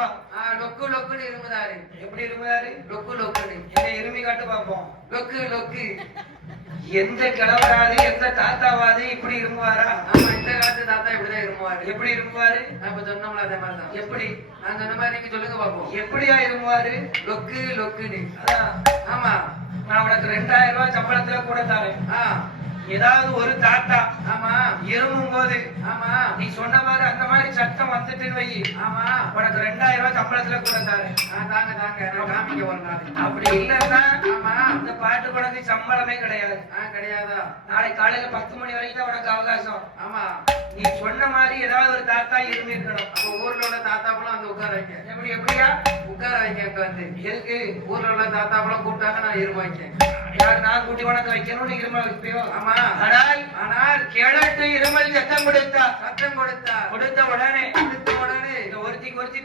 இருமா. லொக்கு லொக்குன்னு இருமுதாரு. எப்படி இருமுதாரு? லொக்கு லொக்குன்னு. என்ன இருமி காட்டு பாப்போம். லொக்கு லொக்கு. எந்த கிழவராது எந்த தாத்தாவாது இப்படி இருமுவாரா? ஆமா, இந்த காலத்து தாத்தா இப்படிதான் இருமுவாரு. எப்படி இருமுவாரு? நான் இப்ப சொன்னோம்ல அதே மாதிரிதான். எப்படி? நான் சொன்ன மாதிரி நீங்க சொல்லுங்க பாப்போம். எப்படியா இருமுவாரு? லொக்கு லொக்குன்னு. அதான். ஆமா, நான் உனக்கு 2000 ரூபாய் சம்பளத்துல கூட தரேன். ஏதாவது ஒரு தாத்தா ஆமா இருமும் போது ஆமா நீ சொன்ன மாதிரி அந்த மாதிரி சத்தம் வந்துட்டுன்னு வை, ஆமா உனக்கு 2000 ரூபாய் சம்பளத்துல கூட தரேன். தாங்க தாங்க, நான் காமிக்க ஒரு நாள். அப்படி இல்லைன்னா ஆமா அந்த பாட்டு படத்துக்கு சம்பளமே கிடையாது. கிடையாதா? நாளை காலையில 10 மணி வரைக்கும் தான் உனக்கு அவகாசம். ஆமா, நீ சொன்ன மாதிரி ஏதாவது ஒரு தாத்தா இருமி இருக்கணும். அப்ப ஊர்ல உள்ள தாத்தாப்பெல்லாம் வந்து உட்கார வைக்க. எப்படி? எப்படியா உட்கார வைக்க உட்காந்து. எதுக்கு? ஊர்ல உள்ள தாத்தாப்பெல்லாம் கூப்பிட்டாங்க, நான் இரும வைக்கேன். யார்? நான் கூட்டி உனக்கு வைக்கணும்னு இருமல் வைப்பியோ? ஆமா, ஆனால் ஆனால் கேளட்டு இருமல் சத்தம் கொடுத்தா சத்தம் கொடுத்தா கொடுத்த உடனே கொடுத்த உடனே ஒருத்திக்கு ஒருத்தி